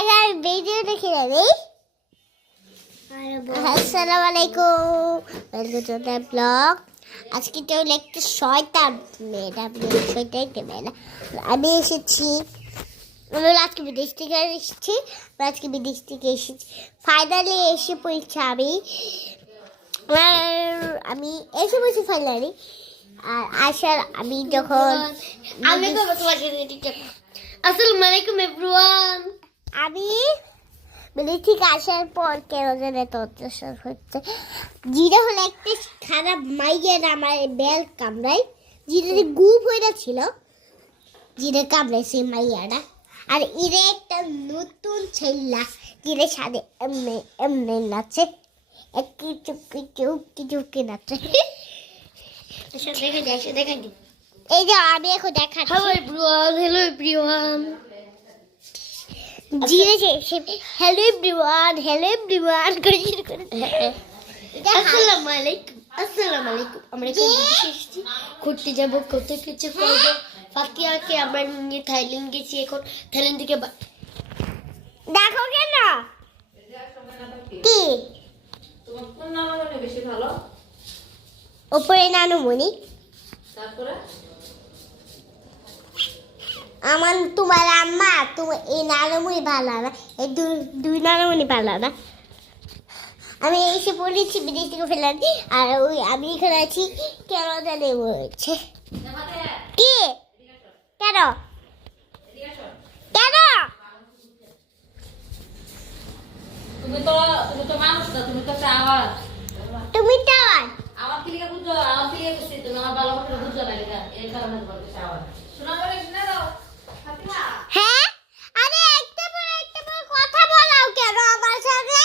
আগে ভিডিও দেখে নেবে। আসসালামু আলাইকুম, ওয়েলকাম টু দ্য ব্লগ। আজকে তো একটা শয়তান মেয়েটা শয়তান মেয়েটা আমি এসেছি। আমি আজকে বিদেশ থেকে এসেছি, ফাইনালি এসে পড়েছি আমি এসে পড়েছি ফাইনালি। আর আসার আমি যখন আসসালামু আলাইকুম এভরিওয়ান। আমি বিদেশ থেকে আসার পর কেন যেন এত অত্যাচার হচ্ছে। জিরা হলো একটা খারাপ মাইয়ের আমার বেল কামড়ায়, জিরাতে গুপ হয়ে ছিল, জিরে কামড়াইছে মাইয়াটা। আর ইরে একটা নতুন ছেলা জিরের সাথে এমনি এমনি নাচে, একটু চুপকি চুপকি চুপকি নাচে। এই যে আমি এখন দেখাচ্ছি। Hello everyone. জিরে হ্যালো এভরিওয়ান করে আসসালামু আলাইকুম। আমরা এখন বিদেশে এসেছি, ঘুরতে যাবো, কত কিছু করবো। ফাতিহাকে আমরা নিয়ে থাইল্যান্ড গেছি, এখন থাইল্যান্ড থেকে দেখো কেন কি তোমার কোন নানামণি বেশি ভালো? ওপরে নানুমণি, তারপরে আমার তোমার আম্মা, তোমার এই নানুমণি ভালো না, এই দুই নানুমণি ভালো না। আমি এসে পড়েছি বিদেশ থেকে ফেলার, আর ওই আমি এখানে আছি কেন জানে বলছে কি কেন কেন তুমি তো মানুষ না, তুমি তো একটা আওয়াজ। তুমি তো আওয়াজ কি লিখে বুঝছো? আওয়াজ কি লিখে বুঝছি? তুমি আমার ভালো করে বুঝছো না লিখা, এর কারণে বলতেছে আওয়াজ। শোনা বলে শুনে দাও ফাতিহা। হ্যাঁ, আরে একটা পর কথা বলাও কেন আমার সাথে?